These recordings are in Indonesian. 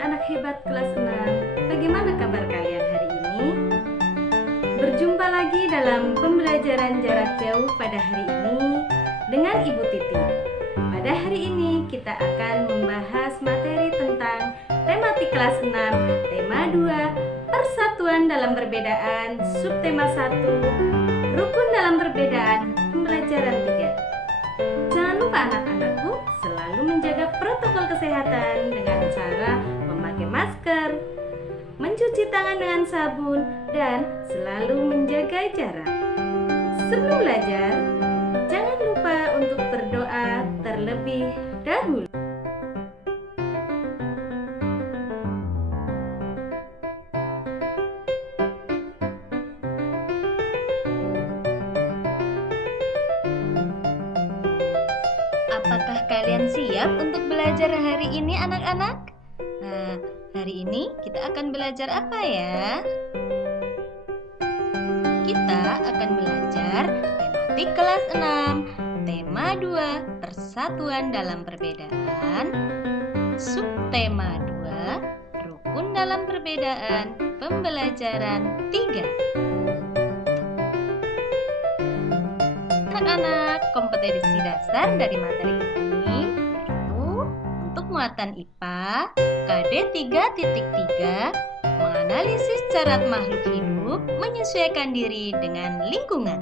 anak-anak hebat kelas 6. Bagaimana kabar kalian hari ini? Berjumpa lagi dalam pembelajaran jarak jauh pada hari ini dengan Ibu Titi. Pada hari ini kita akan membahas materi tentang tematik kelas 6, tema 2, persatuan dalam perbedaan, subtema 1, rukun dalam perbedaan, pembelajaran 3. Jangan lupa anak-anakku selalu menjaga protokol kesehatan dengan cara memakai masker, mencuci tangan dengan sabun, dan selalu menjaga jarak. Sebelum belajar, jangan lupa untuk berdoa terlebih dahulu. Apakah kalian siap untuk belajar hari ini, anak-anak? Nah, hari ini kita akan belajar apa ya? Kita akan belajar tematik kelas 6, tema 2, persatuan dalam perbedaan, subtema 2, rukun dalam perbedaan, pembelajaran 3. Anak-anak, kompetensi dasar dari materi ini yaitu untuk muatan IPA KD 3.3 menganalisis cara makhluk hidup menyesuaikan diri dengan lingkungan.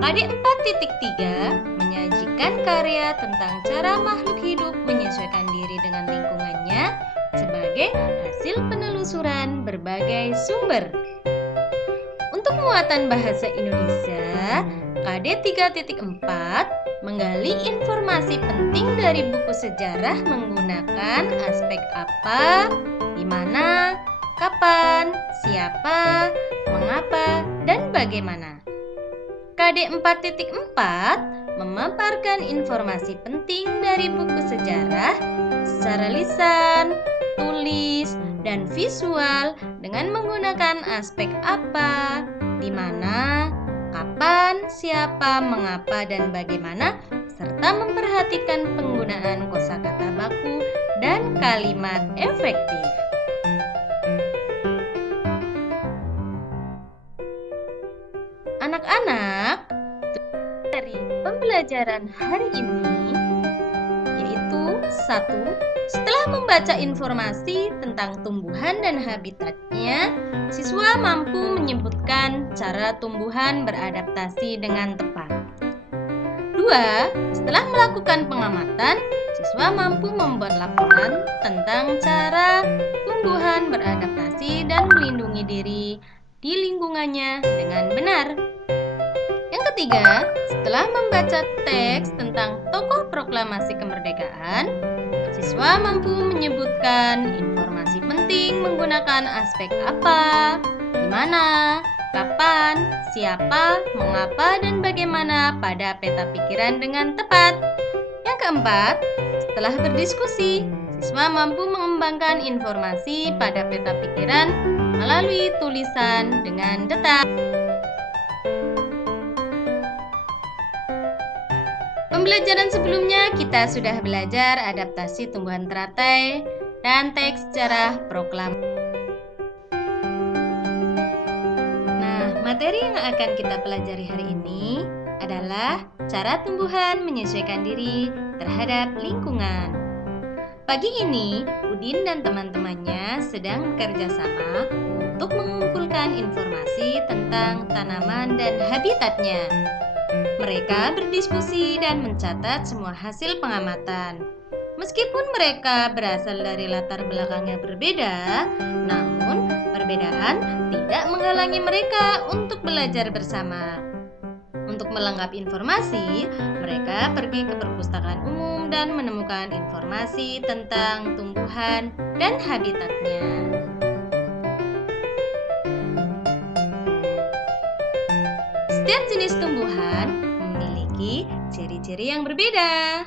KD 4.3 menyajikan karya tentang cara makhluk hidup menyesuaikan diri dengan lingkungannya sebagai hasil penelusuran berbagai sumber. Untuk muatan bahasa Indonesia, KD 3.4 menggali informasi penting dari buku sejarah menggunakan aspek apa, di mana, kapan, siapa, mengapa, dan bagaimana. KD 4.4 memaparkan informasi penting dari buku sejarah secara lisan, tulis, dan visual dengan menggunakan aspek apa, di mana, kapan, siapa, mengapa, dan bagaimana, serta memperhatikan penggunaan kosakata baku dan kalimat efektif. Anak-anak, dari pembelajaran hari ini yaitu 1. Setelah membaca informasi tentang tumbuhan dan habitatnya, siswa mampu menyebutkan cara tumbuhan beradaptasi dengan tepat. 2. Setelah melakukan pengamatan, siswa mampu membuat laporan tentang cara tumbuhan beradaptasi dan melindungi diri di lingkungannya dengan benar. Yang ketiga, setelah membaca teks tentang tokoh proklamasi kemerdekaan, siswa mampu menyebutkan informasi penting menggunakan aspek apa, di mana, kapan, siapa, mengapa, dan bagaimana pada peta pikiran dengan tepat. Yang keempat, setelah berdiskusi, siswa mampu mengembangkan informasi pada peta pikiran melalui tulisan dengan detail. Pembelajaran sebelumnya kita sudah belajar adaptasi tumbuhan teratai dan teks sejarah proklamasi. Nah, materi yang akan kita pelajari hari ini adalah cara tumbuhan menyesuaikan diri terhadap lingkungan. Pagi ini, Udin dan teman-temannya sedang bekerja sama untuk mengumpulkan informasi tentang tanaman dan habitatnya. Mereka berdiskusi dan mencatat semua hasil pengamatan. Meskipun mereka berasal dari latar belakang yang berbeda, namun perbedaan tidak menghalangi mereka untuk belajar bersama. Untuk melengkapi informasi, mereka pergi ke perpustakaan umum dan menemukan informasi tentang tumbuhan dan habitatnya. Setiap jenis tumbuhan memiliki ciri-ciri yang berbeda.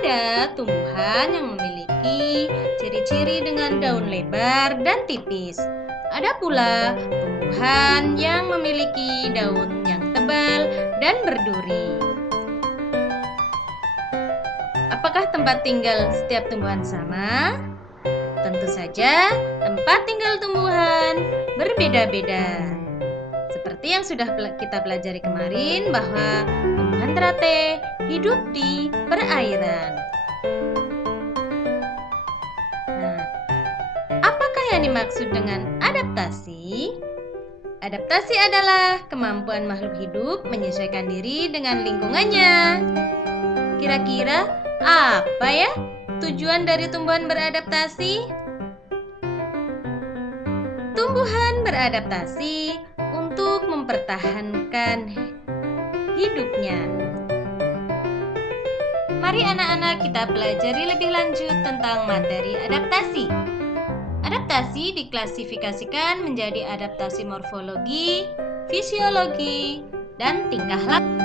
Ada tumbuhan yang memiliki ciri-ciri dengan daun lebar dan tipis. Ada pula tumbuhan yang memiliki daun yang tebal dan berduri. Apakah tempat tinggal setiap tumbuhan sama? Tentu saja, tempat tinggal tumbuhan berbeda-beda. Seperti yang sudah kita pelajari kemarin bahwa tumbuhan teratai hidup di perairan. Nah, apakah yang dimaksud dengan adaptasi? Adaptasi adalah kemampuan makhluk hidup menyesuaikan diri dengan lingkungannya. Kira-kira apa ya tujuan dari tumbuhan beradaptasi? Tumbuhan beradaptasi untuk mempertahankan hidupnya. Mari anak-anak kita pelajari lebih lanjut tentang materi adaptasi. Adaptasi diklasifikasikan menjadi adaptasi morfologi, fisiologi, dan tingkah laku.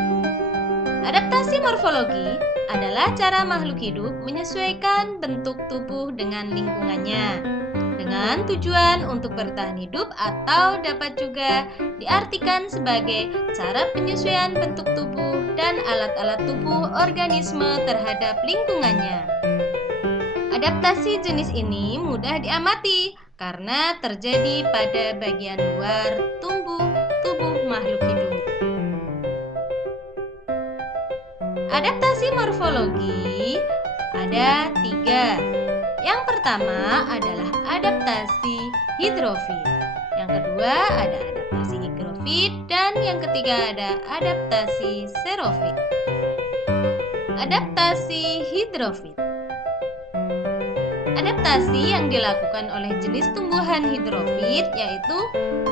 Adaptasi morfologi adalah cara makhluk hidup menyesuaikan bentuk tubuh dengan lingkungannya dengan tujuan untuk bertahan hidup, atau dapat juga diartikan sebagai cara penyesuaian bentuk tubuh dan alat-alat tubuh organisme terhadap lingkungannya. Adaptasi jenis ini mudah diamati karena terjadi pada bagian luar tubuh makhluk hidup. Adaptasi morfologi ada 3. Yang pertama adalah adaptasi hidrofit. Yang kedua ada adaptasi higrofit, dan yang ketiga ada adaptasi xerofit. Adaptasi hidrofit. Adaptasi yang dilakukan oleh jenis tumbuhan hidrofit yaitu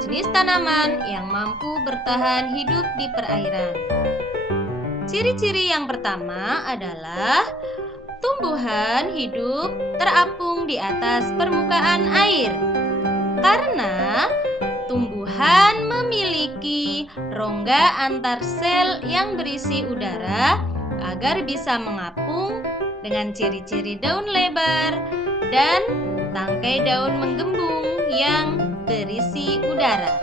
jenis tanaman yang mampu bertahan hidup di perairan. Ciri-ciri yang pertama adalah tumbuhan hidup terapung di atas permukaan air. Karena tumbuhan memiliki rongga antar sel yang berisi udara agar bisa mengapung dengan ciri-ciri daun lebar dan tangkai daun menggembung yang berisi udara.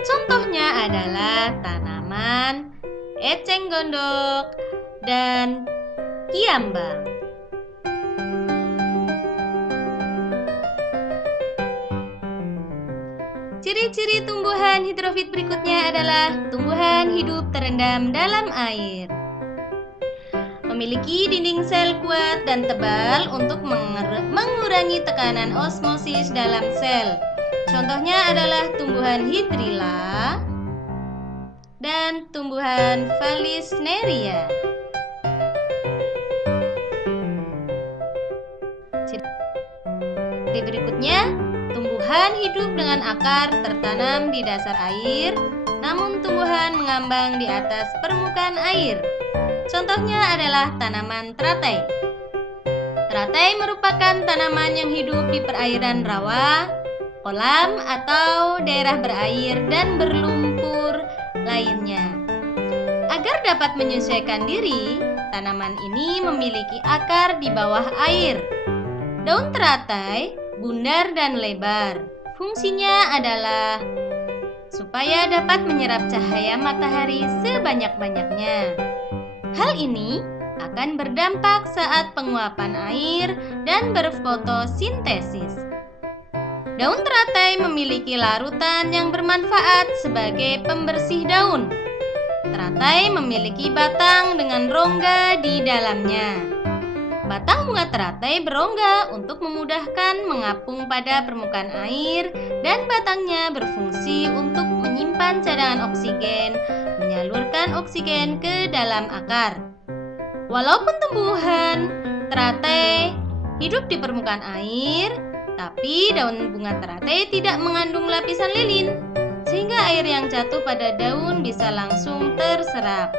Contohnya adalah tanaman eceng gondok dan kiambang. Ciri-ciri tumbuhan hidrofit berikutnya adalah tumbuhan hidup terendam dalam air. Memiliki dinding sel kuat dan tebal untuk mengurangi tekanan osmosis dalam sel. Contohnya adalah tumbuhan hydrilla dan tumbuhan Vallisneria. Ciri berikutnya, tumbuhan hidup dengan akar tertanam di dasar air, namun tumbuhan mengambang di atas permukaan air. Contohnya adalah tanaman teratai. Teratai merupakan tanaman yang hidup di perairan rawa, kolam, atau daerah berair dan berlumpur lainnya. Agar dapat menyesuaikan diri, tanaman ini memiliki akar di bawah air. Daun teratai bundar dan lebar. Fungsinya adalah supaya dapat menyerap cahaya matahari sebanyak-banyaknya. Hal ini akan berdampak saat penguapan air dan berfotosintesis. Daun teratai memiliki larutan yang bermanfaat sebagai pembersih daun. Teratai memiliki batang dengan rongga di dalamnya. Batang bunga teratai berongga untuk memudahkan mengapung pada permukaan air, dan batangnya berfungsi untuk menyimpan cadangan oksigen, menyalurkan oksigen ke dalam akar. Walaupun tumbuhan teratai hidup di permukaan air, tapi daun bunga teratai tidak mengandung lapisan lilin, sehingga air yang jatuh pada daun bisa langsung terserap.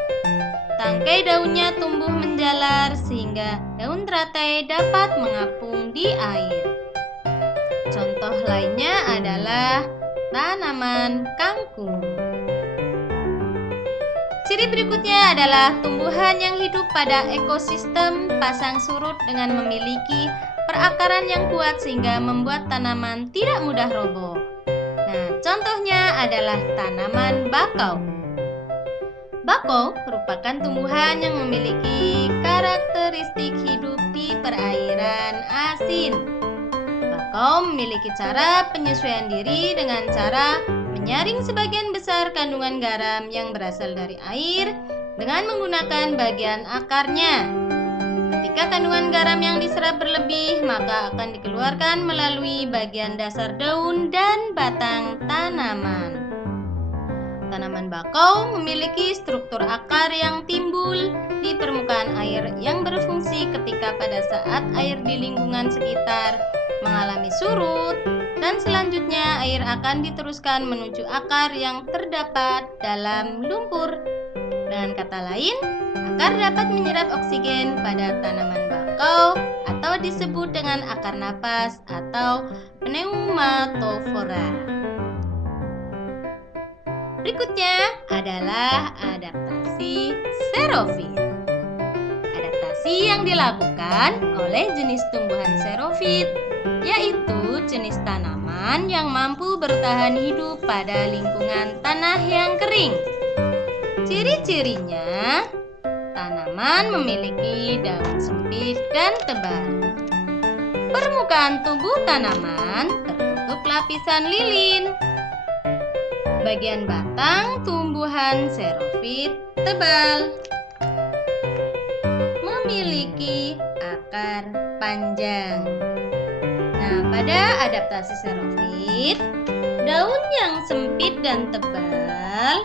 Tangkai daunnya tumbuh menjalar sehingga daun teratai dapat mengapung di air. Contoh lainnya adalah tanaman kangkung. Ciri berikutnya adalah tumbuhan yang hidup pada ekosistem pasang surut dengan memiliki perakaran yang kuat sehingga membuat tanaman tidak mudah roboh. Nah, contohnya adalah tanaman bakau. Bakau merupakan tumbuhan yang memiliki karakteristik hidup di perairan asin. Bakau memiliki cara penyesuaian diri dengan cara menyaring sebagian besar kandungan garam yang berasal dari air dengan menggunakan bagian akarnya. Ketika kandungan garam yang diserap berlebih, maka akan dikeluarkan melalui bagian dasar daun dan batang tanaman. Tanaman bakau memiliki struktur akar yang timbul di permukaan air yang berfungsi ketika pada saat air di lingkungan sekitar mengalami surut, dan selanjutnya air akan diteruskan menuju akar yang terdapat dalam lumpur. Dengan kata lain, akar dapat menyerap oksigen pada tanaman bakau atau disebut dengan akar napas atau pneumatofora. Berikutnya adalah adaptasi xerofit. Adaptasi yang dilakukan oleh jenis tumbuhan xerofit yaitu jenis tanaman yang mampu bertahan hidup pada lingkungan tanah yang kering. Ciri-cirinya, tanaman memiliki daun sempit dan tebal. Permukaan tubuh tanaman tertutup lapisan lilin. Bagian batang tumbuhan xerofit tebal. Memiliki akar panjang. Nah, pada adaptasi xerofit, daun yang sempit dan tebal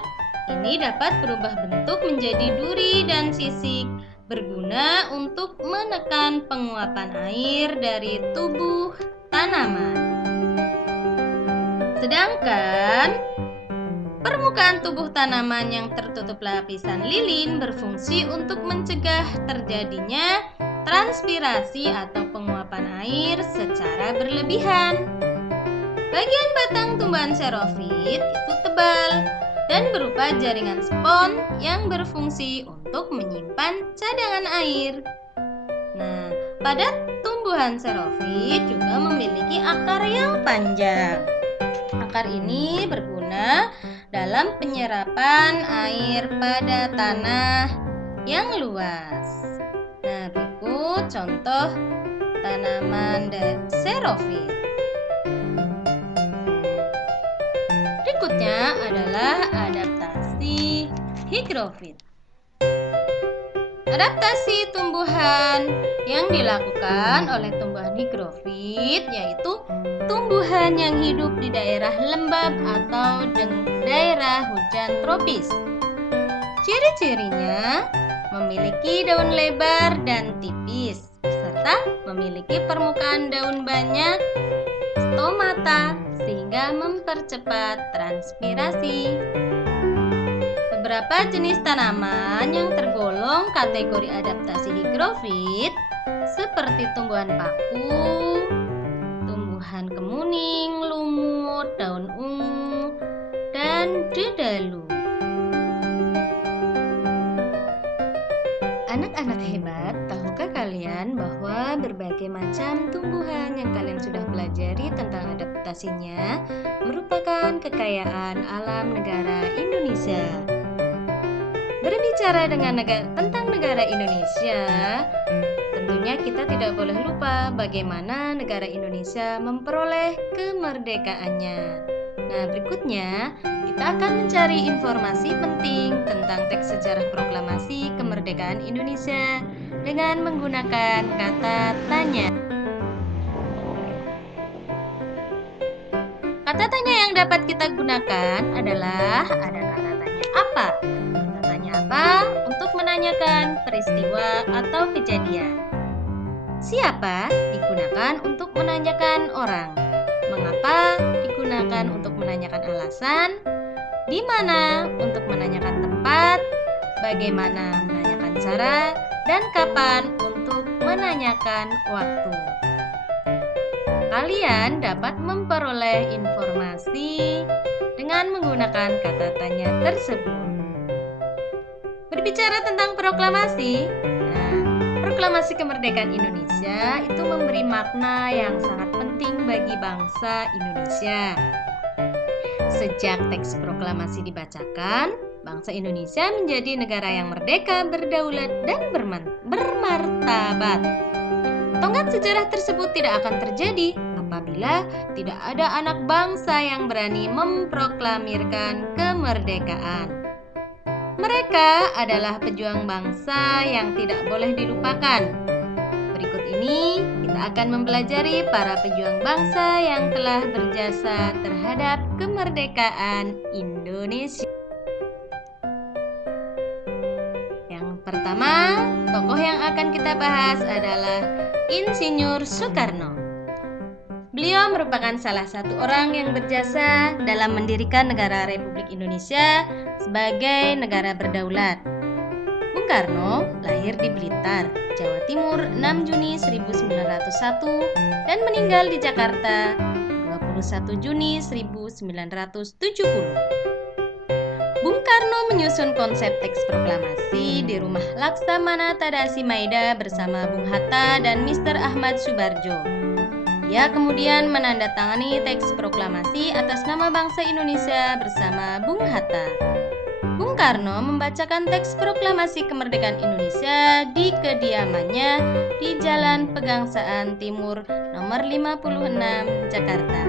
ini dapat berubah bentuk menjadi duri dan sisik, berguna untuk menekan penguapan air dari tubuh tanaman. Sedangkan permukaan tubuh tanaman yang tertutup lapisan lilin berfungsi untuk mencegah terjadinya transpirasi atau penguapan air secara berlebihan. Bagian batang tumbuhan xerofit itu tebal dan berupa jaringan spons yang berfungsi untuk menyimpan cadangan air. Nah, pada tumbuhan xerofit juga memiliki akar yang panjang. Akar ini berguna dalam penyerapan air pada tanah yang luas. Nah, berikut contoh tanaman xerofit. Berikutnya adalah adaptasi higrofit. Adaptasi tumbuhan yang dilakukan oleh tumbuhan higrofit yaitu tumbuhan yang hidup di daerah lembab atau daerah hujan tropis. Ciri-cirinya memiliki daun lebar dan tipis, serta memiliki permukaan daun banyak stomata sehingga mempercepat transpirasi. Beberapa jenis tanaman yang tergolong kategori adaptasi higrofit seperti tumbuhan paku, tumbuhan kemuning, lumut, daun ungu, dan dedalu. Anak-anak hebat, tahukah kalian bahwa berbagai macam tumbuhan yang kalian sudah pelajari tentang adaptasinya merupakan kekayaan alam negara Indonesia? Berbicara tentang negara Indonesia, tentunya kita tidak boleh lupa bagaimana negara Indonesia memperoleh kemerdekaannya. Nah, berikutnya kita akan mencari informasi penting tentang teks sejarah proklamasi kemerdekaan Indonesia dengan menggunakan kata tanya. Kata tanya yang dapat kita gunakan adalah ada kata tanya apa? Kata tanya apa untuk menanyakan peristiwa atau kejadian. Siapa digunakan untuk menanyakan orang. Mengapa digunakan untuk menanyakan alasan. Di mana untuk menanyakan tempat. Bagaimana menanyakan cara. Dan kapan untuk menanyakan waktu. Kalian dapat memperoleh informasi dengan menggunakan kata tanya tersebut. Berbicara tentang proklamasi, proklamasi kemerdekaan Indonesia itu memberi makna yang sangat penting bagi bangsa Indonesia. Sejak teks proklamasi dibacakan, bangsa Indonesia menjadi negara yang merdeka, berdaulat, dan bermartabat. Tonggak sejarah tersebut tidak akan terjadi apabila apabila tidak ada anak bangsa yang berani memproklamirkan kemerdekaan. Mereka adalah pejuang bangsa yang tidak boleh dilupakan. Berikut ini kita akan mempelajari para pejuang bangsa yang telah berjasa terhadap kemerdekaan Indonesia. Yang pertama, tokoh yang akan kita bahas adalah Insinyur Soekarno. Beliau merupakan salah satu orang yang berjasa dalam mendirikan negara Republik Indonesia sebagai negara berdaulat. Bung Karno lahir di Blitar, Jawa Timur 6 Juni 1901 dan meninggal di Jakarta 21 Juni 1970. Bung Karno menyusun konsep teks proklamasi di rumah Laksamana Tadasi Maida bersama Bung Hatta dan Mr. Ahmad Subarjo. Ia kemudian menandatangani teks proklamasi atas nama bangsa Indonesia bersama Bung Hatta. Bung Karno membacakan teks proklamasi kemerdekaan Indonesia di kediamannya di Jalan Pegangsaan Timur nomor 56, Jakarta.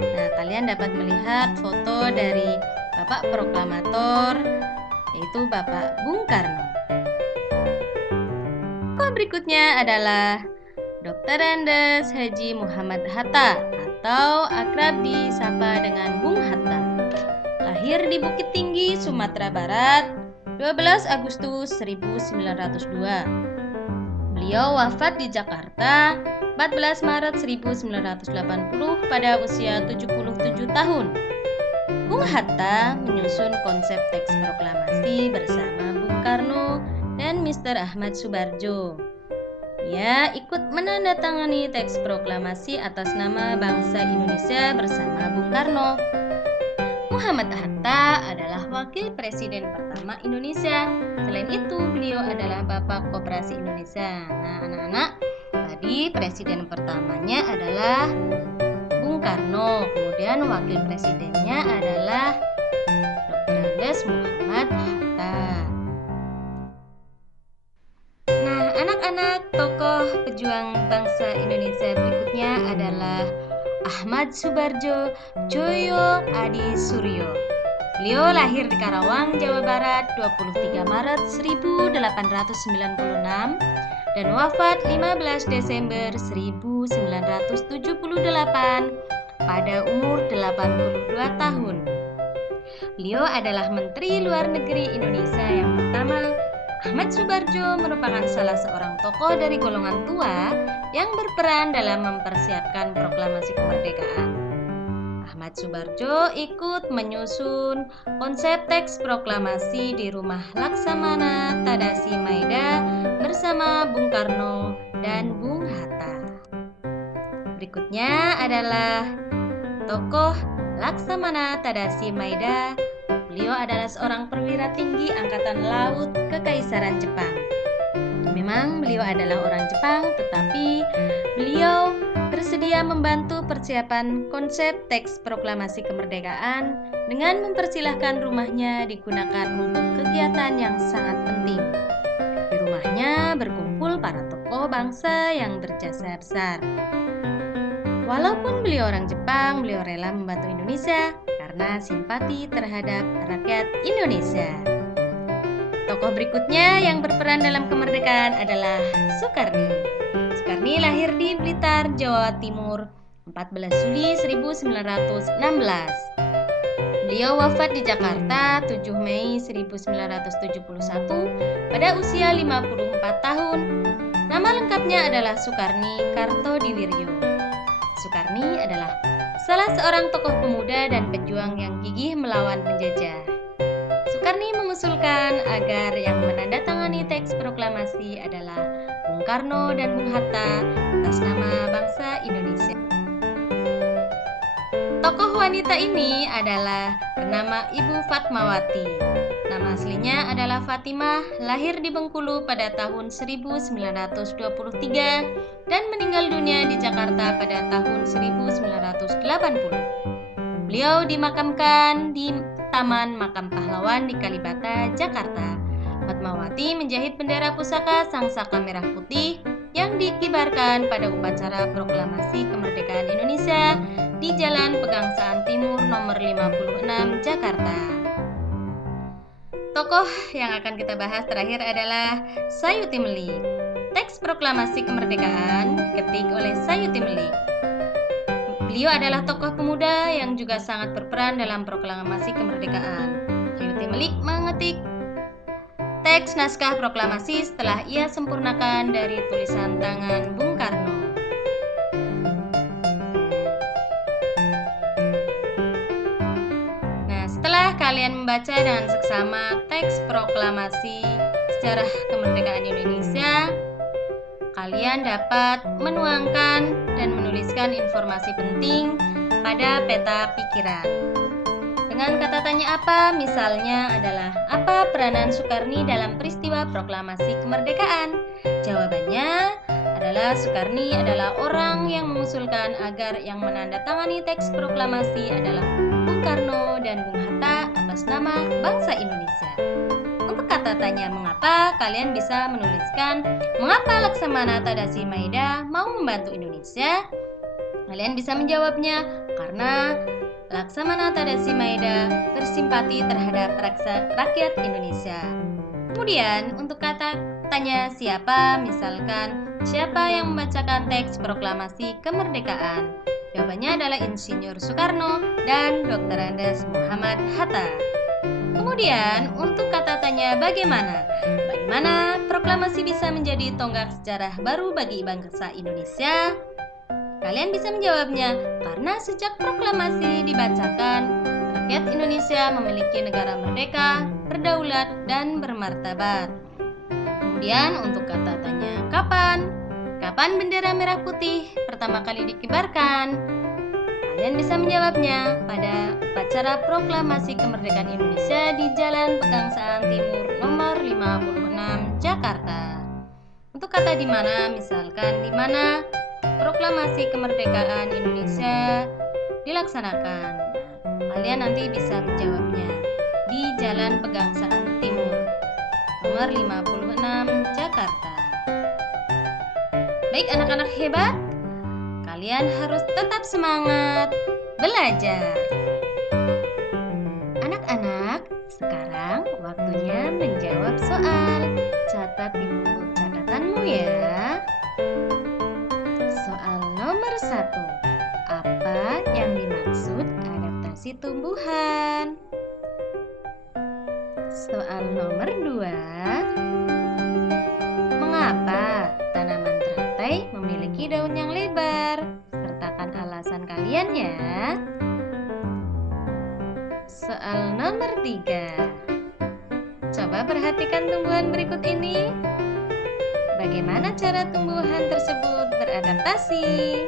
Nah, kalian dapat melihat foto dari Bapak Proklamator, yaitu Bapak Bung Karno. Tokoh berikutnya adalah Dr. Andes Haji Muhammad Hatta atau akrab disapa dengan Bung Hatta. Lahir di Bukit Tinggi, Sumatera Barat, 12 Agustus 1902. Beliau wafat di Jakarta 14 Maret 1980 pada usia 77 tahun. Bung Hatta menyusun konsep teks proklamasi bersama Bung Karno dan Mr. Ahmad Subarjo. Ia ikut menandatangani teks proklamasi atas nama bangsa Indonesia bersama Bung Karno. Muhammad Hatta adalah wakil presiden pertama Indonesia. Selain itu, beliau adalah Bapak Koperasi Indonesia. Nah, anak-anak, tadi presiden pertamanya adalah Bung Karno, kemudian wakil presidennya adalah Dr. Andes Muhammad Hatta. Nah, anak-anak, tokoh pejuang bangsa Indonesia berikutnya adalah Ahmad Subarjo Joyo Adi Suryo. Beliau lahir di Karawang, Jawa Barat 23 Maret 1896 dan wafat 15 Desember 1978 pada umur 82 tahun. Beliau adalah Menteri Luar Negeri Indonesia yang pertama. Ahmad Subarjo merupakan salah seorang tokoh dari golongan tua yang berperan dalam mempersiapkan proklamasi kemerdekaan. Ahmad Subarjo ikut menyusun konsep teks proklamasi di rumah Laksamana Tadasi Maida bersama Bung Karno dan Bung Hatta. Berikutnya adalah tokoh Laksamana Tadasi Maida. Beliau adalah seorang perwira tinggi Angkatan Laut Kekaisaran Jepang. Memang beliau adalah orang Jepang, tetapi beliau bersedia membantu persiapan konsep teks proklamasi kemerdekaan dengan mempersilahkan rumahnya digunakan untuk kegiatan yang sangat penting. Di rumahnya berkumpul para tokoh bangsa yang berjasa besar. Walaupun beliau orang Jepang, beliau rela membantu Indonesia karena simpati terhadap rakyat Indonesia. Tokoh berikutnya yang berperan dalam kemerdekaan adalah Soekarni. Soekarni lahir di Blitar, Jawa Timur 14 Juli 1916. Beliau wafat di Jakarta 7 Mei 1971 pada usia 54 tahun. Nama lengkapnya adalah Soekarni Kartodiwiryo. Soekarni adalah salah seorang tokoh pemuda dan pejuang yang gigih melawan penjajah. Soekarni mengusulkan agar yang menandatangani teks proklamasi adalah Bung Karno dan Bung Hatta atas nama bangsa Indonesia. Tokoh wanita ini adalah bernama Ibu Fatmawati. Nama aslinya adalah Fatimah, lahir di Bengkulu pada tahun 1923 dan meninggal dunia di Jakarta pada tahun 1980. Beliau dimakamkan di Taman Makam Pahlawan di Kalibata, Jakarta. Fatmawati menjahit bendera pusaka Sang Saka Merah Putih yang dikibarkan pada upacara proklamasi kemerdekaan Indonesia di Jalan Pegangsaan Timur nomor 56 Jakarta. Tokoh yang akan kita bahas terakhir adalah Sayuti Melik. Teks proklamasi kemerdekaan diketik oleh Sayuti Melik. Beliau adalah tokoh pemuda yang juga sangat berperan dalam proklamasi kemerdekaan. Sayuti Melik mengetik teks naskah proklamasi setelah ia sempurnakan dari tulisan tangan Bung Karno. Nah, setelah kalian membaca dengan seksama teks proklamasi sejarah kemerdekaan Indonesia, kalian dapat menuangkan dan menuliskan informasi penting pada peta pikiran. Dengan kata tanya apa, misalnya adalah apa peranan Soekarni dalam peristiwa proklamasi kemerdekaan? Jawabannya adalah Soekarni adalah orang yang mengusulkan agar yang menandatangani teks proklamasi adalah Bung Karno dan Bung Hatta atas nama bangsa Indonesia. Untuk kata tanya mengapa, kalian bisa menuliskan mengapa Laksamana Tadasi Maeda mau membantu Indonesia? Kalian bisa menjawabnya karena Laksamana Tadasi Maeda bersimpati terhadap rakyat Indonesia. Kemudian untuk kata tanya siapa, misalkan siapa yang membacakan teks proklamasi kemerdekaan? Jawabannya adalah Insinyur Soekarno dan Dr. Andes Muhammad Hatta. Kemudian untuk kata tanya bagaimana? Bagaimana proklamasi bisa menjadi tonggak sejarah baru bagi bangsa Indonesia? Kalian bisa menjawabnya karena sejak proklamasi dibacakan, rakyat Indonesia memiliki negara merdeka, berdaulat, dan bermartabat. Kemudian untuk kata tanya kapan? Kapan bendera merah putih pertama kali dikibarkan? Kalian bisa menjawabnya pada upacara proklamasi kemerdekaan Indonesia di Jalan Pegangsaan Timur nomor 56 Jakarta. Untuk kata di mana, misalkan di mana proklamasi kemerdekaan Indonesia dilaksanakan. Kalian nanti bisa menjawabnya di Jalan Pegangsaan Timur nomor 56 Jakarta. Baik anak-anak hebat, kalian harus tetap semangat belajar. Anak-anak, sekarang waktunya menjawab soal. Catat di buku catatanmu ya. Soal nomor 1. Apa yang dimaksud adaptasi tumbuhan? Soal nomor 2. Mengapa tanaman teratai memiliki daun yang lebar? Sertakan alasan kalian ya. Soal nomor 3. Coba perhatikan tumbuhan berikut ini. Bagaimana cara tumbuhan tersebut beradaptasi?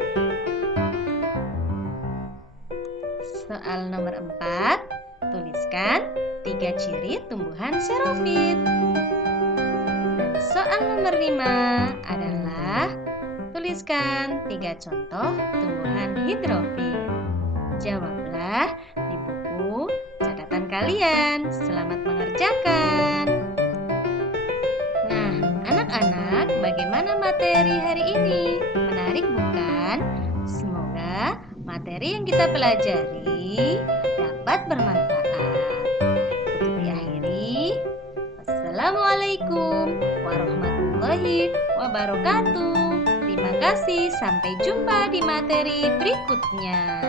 Soal nomor 4. Tuliskan 3 ciri tumbuhan xerofit. Dan soal nomor 5 adalah tuliskan 3 contoh tumbuhan hidrofit. Jawablah di buku catatan kalian. Selamat mengerjakan. Nah, anak-anak, bagaimana materi hari ini? Menarik bukan? Semoga materi yang kita pelajari dapat bermanfaat. Untuk diakhiri, wassalamualaikum warahmatullahi wabarakatuh. Terima kasih, sampai jumpa di materi berikutnya.